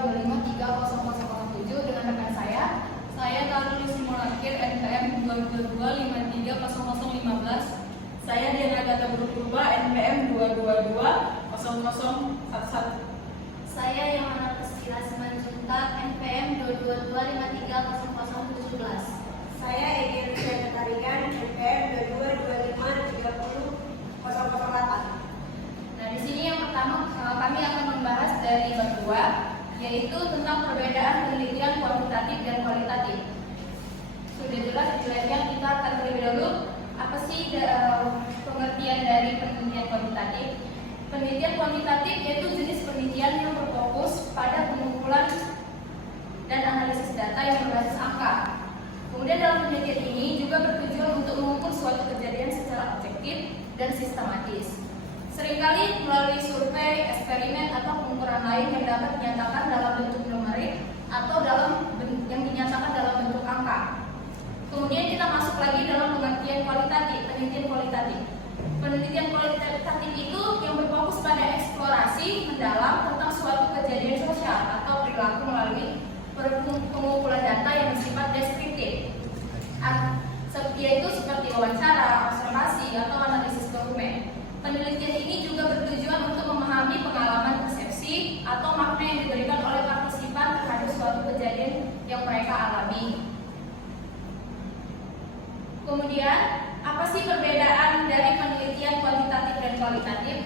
2253007 dengan rekan saya Taruli Simulakir NPM 222530015. Saya Diana Gata Purba NPM 2220011. Saya Yohana Priscila Simanjuntak NPM 222530017. Saya Egi Rizal Tarigan NPM 2253008. Nah, di sini yang pertama kami akan membahas dari bab 2, yaitu tentang perbedaan penelitian kuantitatif dan kualitatif. Sudah jelas jelasnya, kita akan terlebih dahulu apa sih pengertian dari penelitian kuantitatif. Penelitian kuantitatif yaitu jenis penelitian yang berfokus pada pengumpulan dan analisis data yang berbasis angka. Kemudian dalam penelitian ini juga bertujuan untuk mengukur suatu kejadian secara objektif dan sistematis. Seringkali melalui survei, eksperimen, atau pengukuran lain yang dapat dinyatakan dalam bentuk numerik atau yang dinyatakan dalam bentuk angka. Kemudian kita masuk lagi dalam pengertian kualitatif, penelitian kualitatif. Penelitian kualitatif itu yang berfokus pada eksplorasi mendalam tentang suatu kejadian sosial atau perilaku melalui pengumpulan data yang bersifat deskriptif, yaitu seperti wawancara, observasi, atau analisis dokumen. Penelitian ini juga bertujuan untuk memahami pengalaman persepsi atau makna yang diberikan oleh partisipan terhadap suatu kejadian yang mereka alami. Kemudian, apa sih perbedaan dari penelitian kuantitatif dan kualitatif?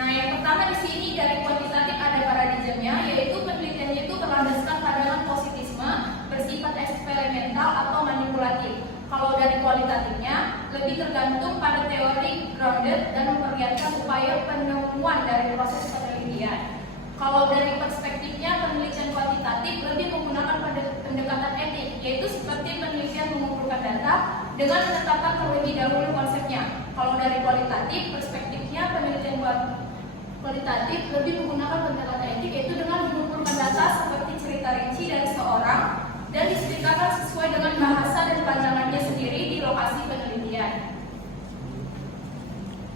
Nah, yang pertama di sini dari kuantitatif ada paradigmanya, yaitu penelitiannya itu berlandaskan pada positisme, bersifat eksperimental atau manipulatif. Kalau dari kualitatifnya lebih tergantung pada teori grounded dan memperlihatkan upaya penemuan dari proses penelitian. Kalau dari perspektifnya penelitian kuantitatif lebih menggunakan pendekatan etik, yaitu seperti penelitian mengumpulkan data dengan menetapkan terlebih dahulu konsepnya. Kalau dari kualitatif perspektifnya penelitian kualitatif lebih menggunakan pendekatan etik, yaitu dengan mengumpulkan data seperti cerita rinci dari seorang dan diceritakan sesuai dengan bahasa dan pandangannya sendiri di lokasi penelitian.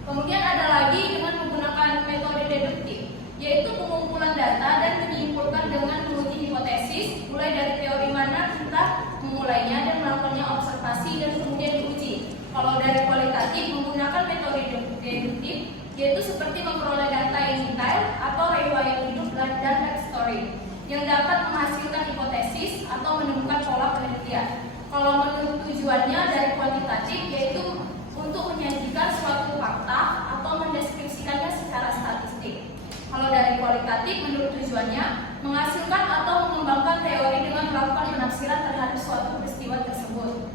Kemudian ada lagi dengan menggunakan metode deduktif, yaitu pengumpulan data dan menyimpulkan dengan menguji hipotesis, mulai dari teori mana kita memulainya dan melakukannya observasi dan kemudian diuji. Kalau dari kualitatif menggunakan metode deduktif, yaitu seperti memperoleh data yang detail atau riwayat hidup dan backstory yang dapat menghasilkan hipotesis atau menemukan pola penelitian. Kalau menurut tujuannya dari kuantitatif yaitu untuk menyajikan suatu fakta atau mendeskripsikannya secara statistik. Kalau dari kualitatif menurut tujuannya menghasilkan atau mengembangkan teori dengan melakukan penafsiran terhadap suatu peristiwa tersebut.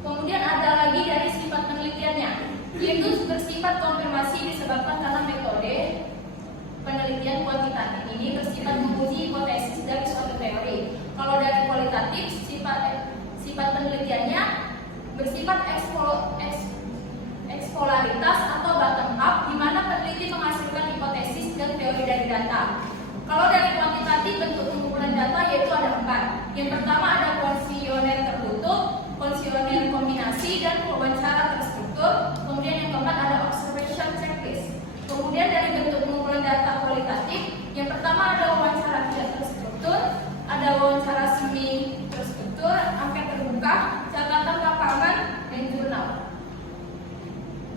Kemudian ada lagi dari sifat penelitiannya, yaitu bersifat konfirmasi disebabkan karena metode penelitian kuantitatif ini bersifat menguji hipotesis dari suatu teori. Kalau dari kualitatif, sifat penelitiannya bersifat ekspolaritas atau bottom up, di mana peneliti menghasilkan hipotesis dan teori dari data. Kalau dari kuantitatif, bentuk pengumpulan data yaitu ada 4. Yang pertama ada kuesioner tertutup, kuesioner kombinasi, dan wawancara terstruktur. Kemudian yang keempat ada observation checklist. Kemudian dari bentuk pengumpulan data kualitatif, yang pertama ada wawancara tidak terstruktur, ada wawancara semi terstruktur, angket terbuka, catatan lapangan, dan jurnal.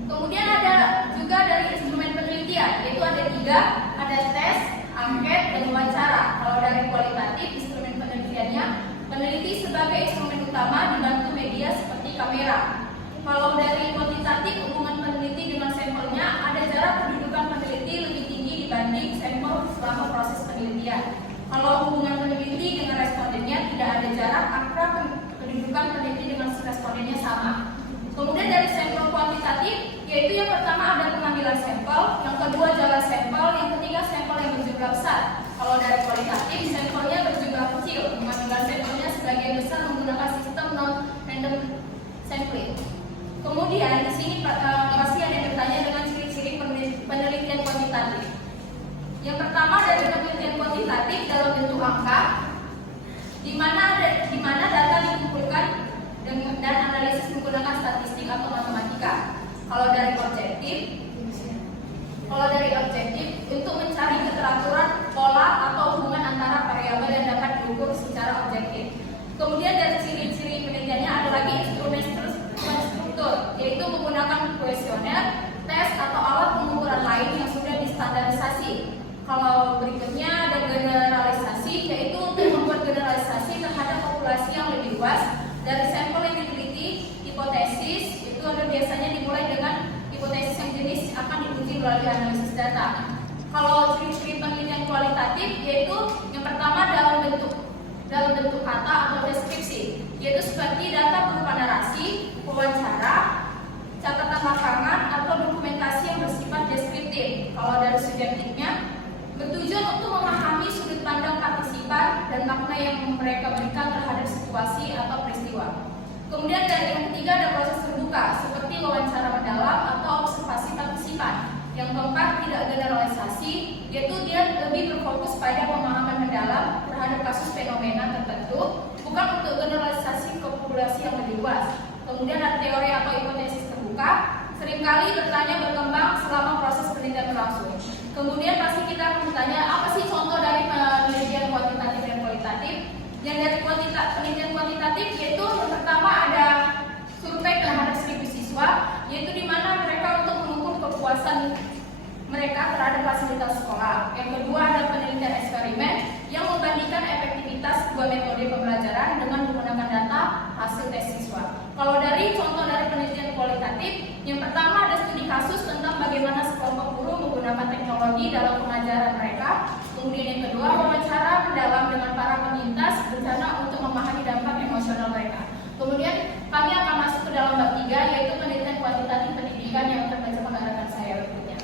Kemudian ada juga dari instrumen penelitian, yaitu ada 3, ada tes, angket, dan wawancara. Kalau dari kualitatif, instrumen penelitiannya, peneliti sebagai instrumen utama dibantu media seperti kamera. Kalau dari kuantitatif, hubungan peneliti dengan sampelnya, ada jarak kedudukan peneliti lebih tinggi dibanding sampel selama proses penelitian. Kalau hubungan peneliti dengan respondennya tidak ada jarak, maka kedudukan peneliti dengan respondennya sama. Kemudian dari sampel kuantitatif, yaitu yang pertama ada pengambilan sampel, yang kedua jalan sampel, yang ketiga sampel yang berjumlah besar. Kalau dari kualitatif, sampelnya berjumlah kecil, mengambil sampelnya sebagian besar menggunakan sistem non-random sampling. Kemudian di sini pasti ada yang bertanya dengan ciri-ciri penelitian kuantitatif. Yang pertama dari penelitian kuantitatif dalam bentuk angka, di mana data dikumpulkan dan analisis menggunakan statistik atau matematika. Kalau dari objektif, Kalau dari objektif, untuk mencari keteraturan, pola, atau hubungan antara variabel yang dapat diukur secara objektif. Kemudian dari ciri-ciri penelitiannya ada lagi instrumen struktur, yaitu menggunakan kuesioner, tes, atau alat pengukuran lain yang sudah distandarisasi. Kalau berikutnya ada generalisasi, yaitu untuk membuat generalisasi terhadap populasi yang lebih luas dari sampel yang diteliti. Hipotesis itu ada biasanya dimulai dengan hipotesis yang jenis akan diuji melalui analisis data. Kalau ciri-ciri penelitian kualitatif, yaitu yang pertama dalam bentuk kata atau deskripsi, yaitu seperti data berupa narasi, wawancara, catatan lapangan, atau dokumentasi yang bersifat deskriptif. Kalau dari subjektifnya, bertujuan untuk memahami sudut pandang partisipan dan makna yang mereka berikan terhadap situasi atau peristiwa. Kemudian dari yang ketiga ada proses terbuka, seperti wawancara mendalam atau observasi partisipan. Yang keempat tidak generalisasi, yaitu dia lebih berfokus pada pemahaman mendalam terhadap kasus fenomena tertentu, bukan untuk generalisasi ke populasi yang lebih luas. Kemudian ada teori atau hipotesis terbuka, seringkali bertanya berkembang selama proses penelitian berlangsung. Kemudian pasti kita akan bertanya, apa sih contoh dari penelitian kuantitatif dan kualitatif? Yang dari penelitian kuantitatif yaitu yang pertama ada survei terhadap 1.000 siswa, yaitu di mana mereka untuk mengukur kepuasan mereka terhadap fasilitas sekolah. Yang kedua ada penelitian eksperimen yang membandingkan efektivitas dua metode pembelajaran dengan menggunakan data hasil tes siswa. Kalau dari contoh dari penelitian kualitatif, yang pertama ada studi kasus tentang bagaimana sekelompok guru menggunakan teknologi dalam pengajaran mereka. Kemudian yang kedua, wawancara mendalam dengan para penyintas bencana untuk memahami dampak emosional mereka. Kemudian kami akan masuk ke dalam bab 3, yaitu penelitian kuantitatif pendidikan yang akan baca rekan saya berikutnya.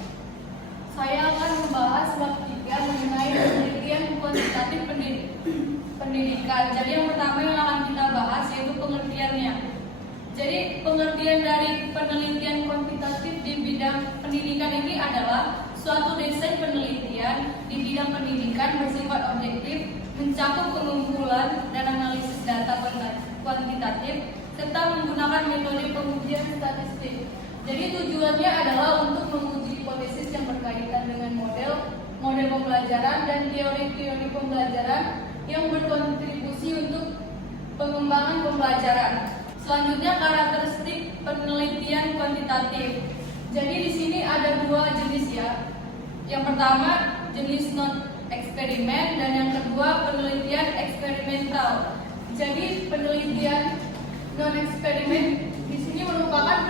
Saya akan membahas bab 3 mengenai penelitian kuantitatif pendidikan. Jadi yang pertama yang akan kita bahas yaitu pengertiannya. Jadi pengertian dari penelitian kuantitatif di bidang pendidikan ini adalah suatu desain penelitian di bidang pendidikan bersifat objektif, mencakup pengumpulan dan analisis data kuantitatif, serta menggunakan metode pengujian statistik. Jadi tujuannya adalah untuk menguji hipotesis yang berkaitan dengan model pembelajaran dan teori-teori pembelajaran yang berkontribusi untuk pengembangan pembelajaran. Selanjutnya karakteristik penelitian kuantitatif. Jadi di sini ada dua jenis ya. Yang pertama jenis non eksperimen dan yang kedua penelitian eksperimental. Jadi penelitian non eksperimen di sini merupakan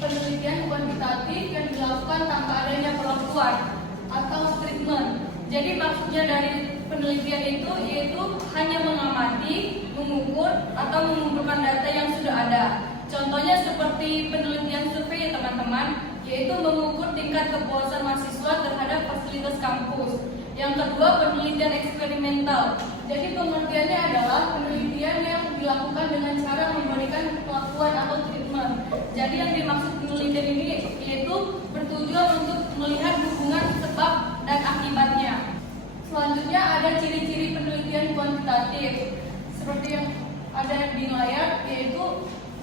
penelitian kuantitatif yang dilakukan tanpa adanya perlakuan atau treatment. Jadi maksudnya dari penelitian itu yaitu hanya mengamati, mengukur atau mengumpulkan data yang sudah ada. Contohnya seperti penelitian survei ya teman-teman, yaitu mengukur tingkat kepuasan mahasiswa terhadap fasilitas kampus. Yang kedua penelitian eksperimental. Jadi pengertiannya adalah penelitian yang dilakukan dengan cara memberikan perlakuan atau treatment. Jadi yang dimaksud penelitian ini yaitu bertujuan untuk melihat hubungan sebab dan akibatnya. Selanjutnya ada ciri-ciri penelitian kuantitatif. Seperti yang ada di layar, yaitu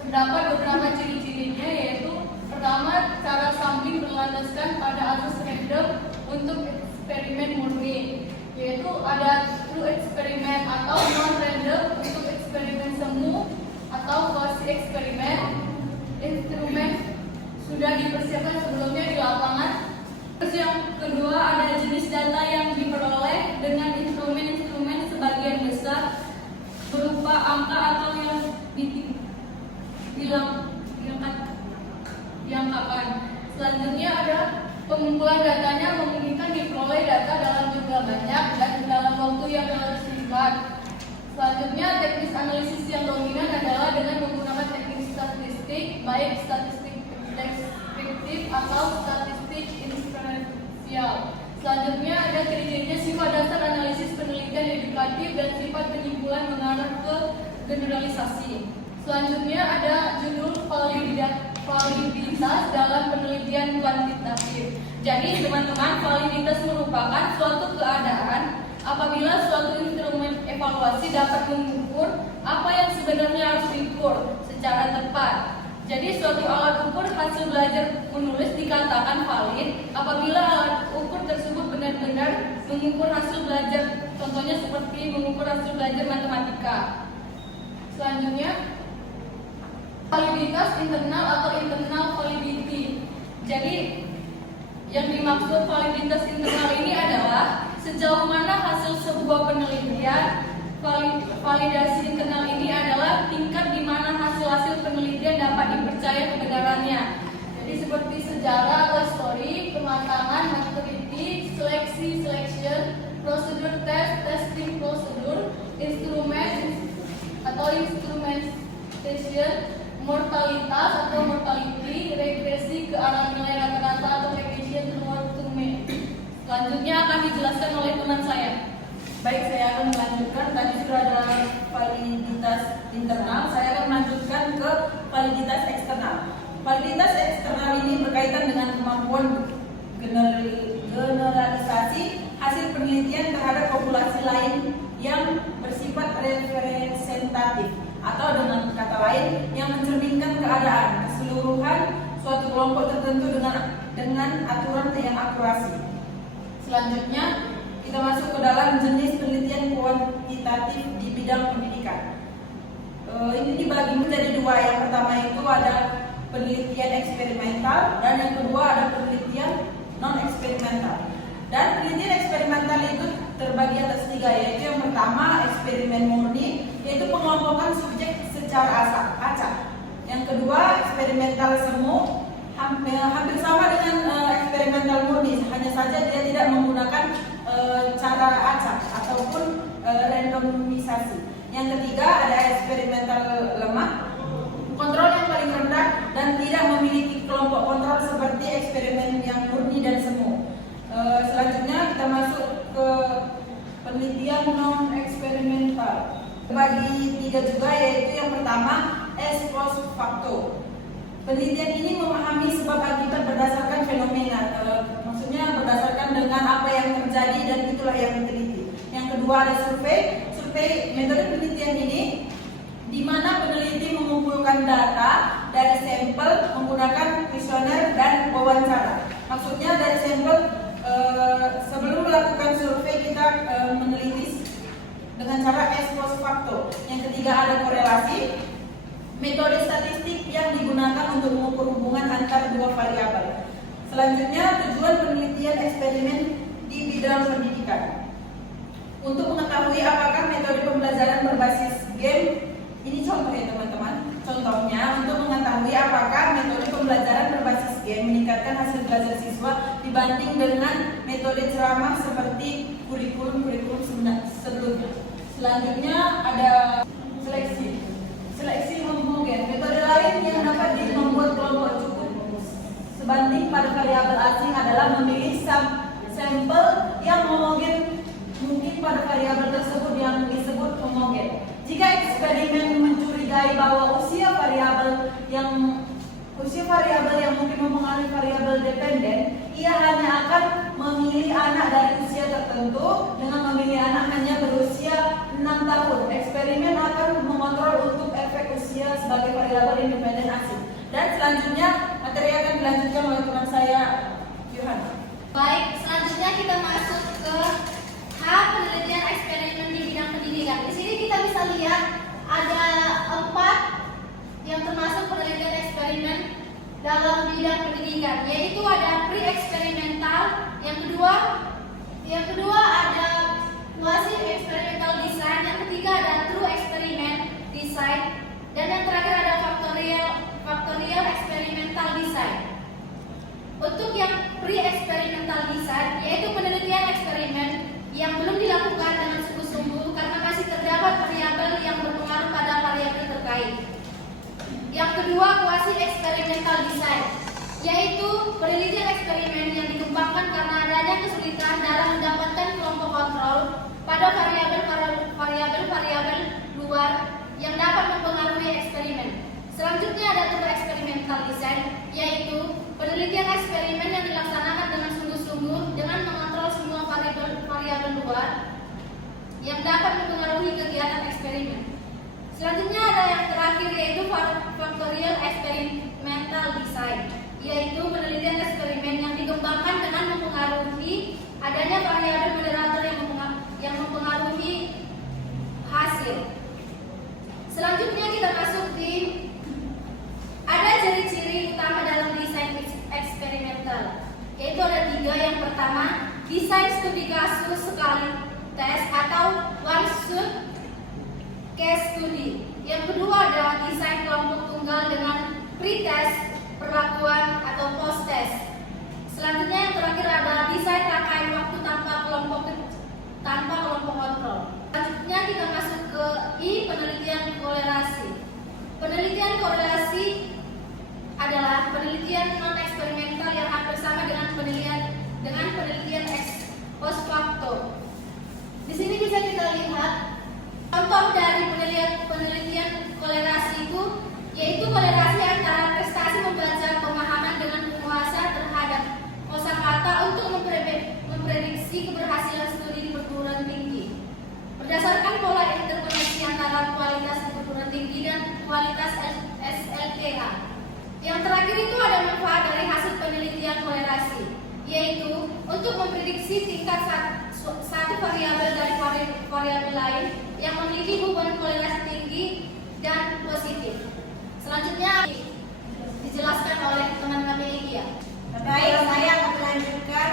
terdapat beberapa ciri-cirinya, yaitu pertama cara sampling berlandaskan pada asas random untuk eksperimen murni, yaitu ada true eksperimen atau non random untuk eksperimen semu atau quasi eksperimen. Instrumen sudah dipersiapkan sebelumnya di lapangan. Terus yang kedua ada jenis data yang diperoleh dengan instrumen-instrumen sebagian besar berupa angka atau yang diangkakan. Selanjutnya ada pengumpulan datanya memungkinkan diperoleh data dalam jumlah banyak dan dalam waktu yang relatif singkat. Selanjutnya teknis analisis yang dominan adalah dengan menggunakan teknik statistik, baik statistik deskriptif atau statistik inferensial. Selanjutnya ada ciri-cirinya sifat dasar analisis penelitian edukatif dan sifat penyimpulan mengarah ke generalisasi. Selanjutnya ada judul validitas dalam penelitian kuantitatif. Jadi teman-teman, validitas merupakan suatu keadaan apabila suatu instrumen evaluasi dapat mengukur apa yang sebenarnya harus diukur secara tepat. Jadi suatu alat ukur hasil belajar menulis dikatakan valid apabila alat mengukur hasil belajar. Contohnya seperti mengukur hasil belajar matematika. Selanjutnya, validitas internal atau internal validity. Jadi, yang dimaksud validitas internal ini adalah sejauh mana hasil sebuah penelitian. Validasi internal ini adalah tingkat di mana hasil-hasil penelitian dapat dipercaya kebenarannya. Jadi seperti sejarah atau histori, kematangan, maturity, seleksi, selection, prosedur test, testing prosedur, instrumen atau instrumentation, mortalitas atau mortality, regresi ke arah nilai rata-rata atau regression toward to mean. Selanjutnya akan dijelaskan oleh teman saya. Baik, saya akan melanjutkan. Tadi sudah ada validitas internal, saya akan melanjutkan ke validitas eksternal. Validitas eksternal ini berkaitan dengan kemampuan generalisasi hasil penelitian terhadap populasi lain yang bersifat representatif, atau dengan kata lain yang mencerminkan keadaan keseluruhan suatu kelompok tertentu dengan aturan yang akurasi. Selanjutnya kita masuk ke dalam jenis penelitian kuantitatif di bidang pendidikan. Ini dibagi menjadi dua. Yang pertama itu ada penelitian eksperimental dan yang kedua ada penelitian non eksperimental. Dan penelitian eksperimental itu terbagi atas tiga, yaitu yang pertama eksperimen murni, yaitu pengelompokan subjek secara acak. Yang kedua eksperimental semu, hampir sama dengan eksperimental murni, hanya saja dia tidak menggunakan cara acak ataupun randomisasi. Yang ketiga ada eksperimental lemah, kontrol yang paling rendah dan tidak memiliki kelompok kontrol seperti eksperimen yang murni dan semu. Selanjutnya kita masuk ke penelitian non eksperimental. Bagi tiga juga, yaitu yang pertama ex post facto. Penelitian ini memahami sebab akibat berdasarkan fenomena, maksudnya berdasarkan dengan apa yang terjadi dan itulah yang diteliti. Yang kedua ada survei. Metode penelitian ini di mana peneliti mengumpulkan data dari sampel menggunakan kuesioner dan wawancara. Maksudnya dari sampel sebelum melakukan survei kita meneliti dengan cara ex post facto. Yang ketiga ada korelasi. Metode statistik yang digunakan untuk mengukur hubungan antar dua variabel. Selanjutnya tujuan penelitian eksperimen di bidang pendidikan. Untuk mengetahui apakah metode pembelajaran berbasis game, ini contoh ya teman-teman. Contohnya untuk mengetahui apakah metode pembelajaran berbasis game meningkatkan hasil belajar siswa dibanding dengan metode ceramah seperti kurikulum sebelumnya. Selanjutnya ada seleksi homogen. Metode lain yang dapat membuat kelompok cukup sebanding pada variabel asing adalah memilih sampel yang homogen mungkin pada variabel tersebut yang disebut homogen. Jika eksperimen mencurigai bahwa usia variabel yang mungkin mempengaruhi variabel dependen, ia hanya akan memilih anak dari usia tertentu dengan memilih anak hanya berusia 6 tahun. Eksperimen akan mengontrol untuk efek usia sebagai variabel independen asing. Dan selanjutnya materi akan dilanjutkan oleh teman saya, Yohan. Baik, selanjutnya kita masuk ke penelitian eksperimen di bidang pendidikan. Di sini kita bisa lihat ada 4 yang termasuk penelitian eksperimen dalam bidang pendidikan, yaitu ada pre-eksperimental, yang kedua ada quasi eksperimental design, yang ketiga ada true experiment design, dan yang terakhir ada factorial experimental design. Untuk yang pre-experimental design, yaitu penelitian eksperimen yang belum dilakukan dengan sungguh-sungguh karena masih terdapat variabel yang berpengaruh pada variabel terkait. Yang kedua, quasi experimental design, yaitu penelitian eksperimen yang dikembangkan karena adanya kesulitan dalam mendapatkan kelompok kontrol pada variabel luar yang dapat mempengaruhi eksperimen. Selanjutnya ada true experimental design, yaitu penelitian eksperimen yang dilaksanakan dengan sungguh-sungguh dengan mengontrol semua variabel luar yang dapat mempengaruhi kegiatan eksperimen. Selanjutnya ada yang terakhir, yaitu factorial experimental design, yaitu penelitian eksperimen yang dikembangkan dengan mempengaruhi adanya variabel moderator yang mempengaruhi hasil. Selanjutnya kita masuk di ada ciri-ciri utama dalam desain eksperimental, yaitu ada 3. Yang pertama, desain studi kasus sekali tes atau one shot case study. Yang kedua adalah desain kelompok tunggal dengan pre-test, perlakuan atau post-test. Selanjutnya yang terakhir adalah desain rangkaian waktu tanpa kelompok kontrol. Selanjutnya kita masuk ke I, penelitian korelasi. Penelitian korelasi adalah penelitian non eksperimental yang hampir sama dengan penelitian ex post facto. Di sini bisa kita lihat contoh dari penelitian korelasi itu, yaitu korelasi antara prestasi membaca pemahaman dengan penguasa terhadap kosakata untuk memprediksi keberhasilan studi di perguruan tinggi berdasarkan pola interkoneksi antara kualitas di perguruan tinggi dan kualitas SLTA. Yang terakhir itu ada manfaat dari hasil penelitian korelasi, yaitu untuk memprediksi tingkat satu variabel dari variabel lain yang memiliki hubungan korelasi tinggi dan positif. Selanjutnya dijelaskan oleh teman kami Lydia. Baik, saya akan melanjutkan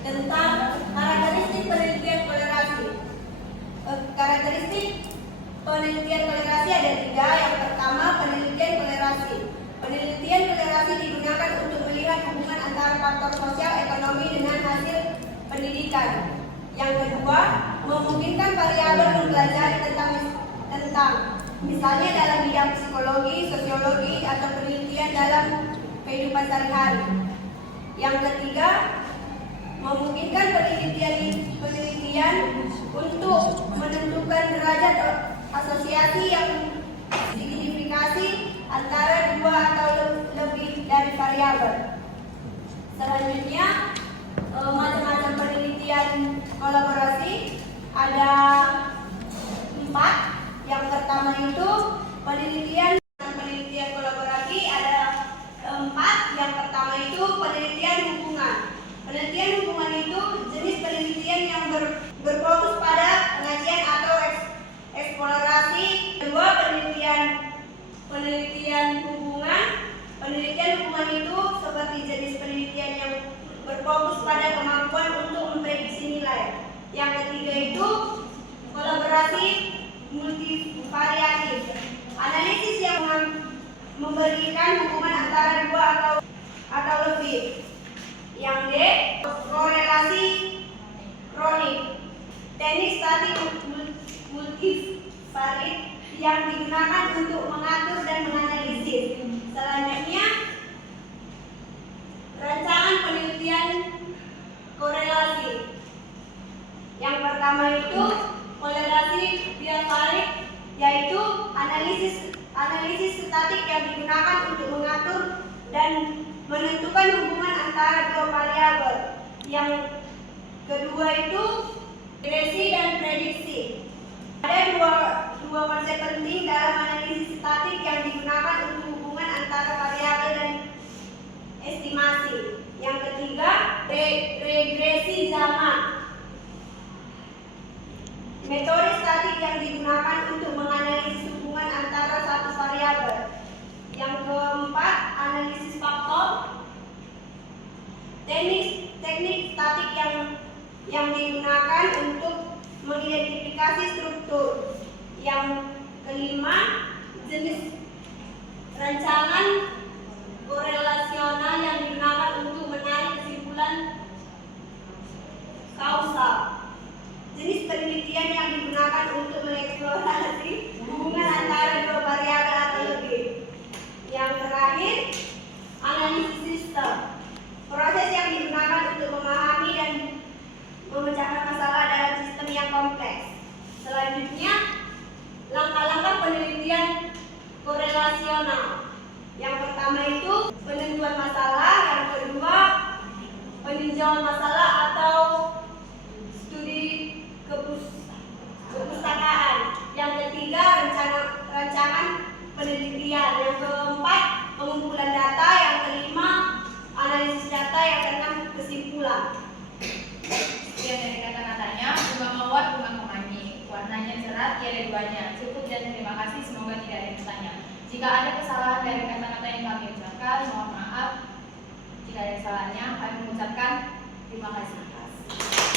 tentang karakteristik penelitian kolerasi. Karakteristik penelitian kolerasi ada 3. Yang pertama, penelitian kolerasi. Penelitian kolerasi digunakan untuk melihat hubungan antara faktor sosial ekonomi dengan hasil pendidikan. Yang kedua, memungkinkan variabel mempelajari tentang misalnya dalam bidang psikologi, sosiologi, atau penelitian dalam kehidupan sehari-hari. Yang ketiga, memungkinkan penelitian untuk menentukan derajat asosiasi yang signifikasi antara 2 atau lebih dari variabel. Selanjutnya, macam-macam penelitian kolaborasi ada 4. Yang pertama itu penelitian kolaborasi ada 4. Yang pertama itu penelitian hubungan. Penelitian hubungan itu jenis penelitian yang berfokus pada pengajian atau eksplorasi. Kedua, penelitian hubungan. Penelitian hubungan itu seperti jenis penelitian yang berfokus pada kemampuan untuk memprediksi nilai. Yang ketiga itu kolaborasi multivariatif, analisis yang memberikan hubungan antara 2 atau lebih. Yang D, korelasi kronik, teknik statik multivariat yang digunakan untuk mengatur dan menganalisis. Selanjutnya, rancangan penelitian korelasi. Yang pertama itu korelasi biavarik, yaitu analisis statik yang digunakan untuk mengatur dan menentukan hubungan antara 2 variabel. Yang kedua itu regresi dan prediksi. Ada dua konsep penting dalam analisis statik yang digunakan untuk hubungan antara variabel dan estimasi. Yang ketiga, regresi zaman. Metode statik yang digunakan untuk menganalisis hubungan antara satu variabel. Yang keempat, analisis faktor. Teknik statik yang digunakan untuk mengidentifikasi struktur. Yang kelima, jenis rancangan korelasional yang digunakan untuk menarik kesimpulan kausal. Jenis penelitian yang digunakan untuk mengeksplorasi hubungan antara 2 variabel atau lebih. Yang terakhir, analisis sistem. Proses yang digunakan untuk memahami dan memecahkan masalah dalam sistem yang kompleks. Selanjutnya, langkah-langkah penelitian korelasional. Yang pertama itu penentuan masalah, yang kedua peninjauan masalah atau studi kepustakaan, yang ketiga rancangan penelitian, yang keempat pengumpulan data, yang kelima analisis data, yang keenam kesimpulan. semoga tidak ada yang bertanya. Jika ada kesalahan dari kata-kata yang kami ucapkan, mohon maaf. Jika ada kesalahannya, kami mengucapkan terima kasih.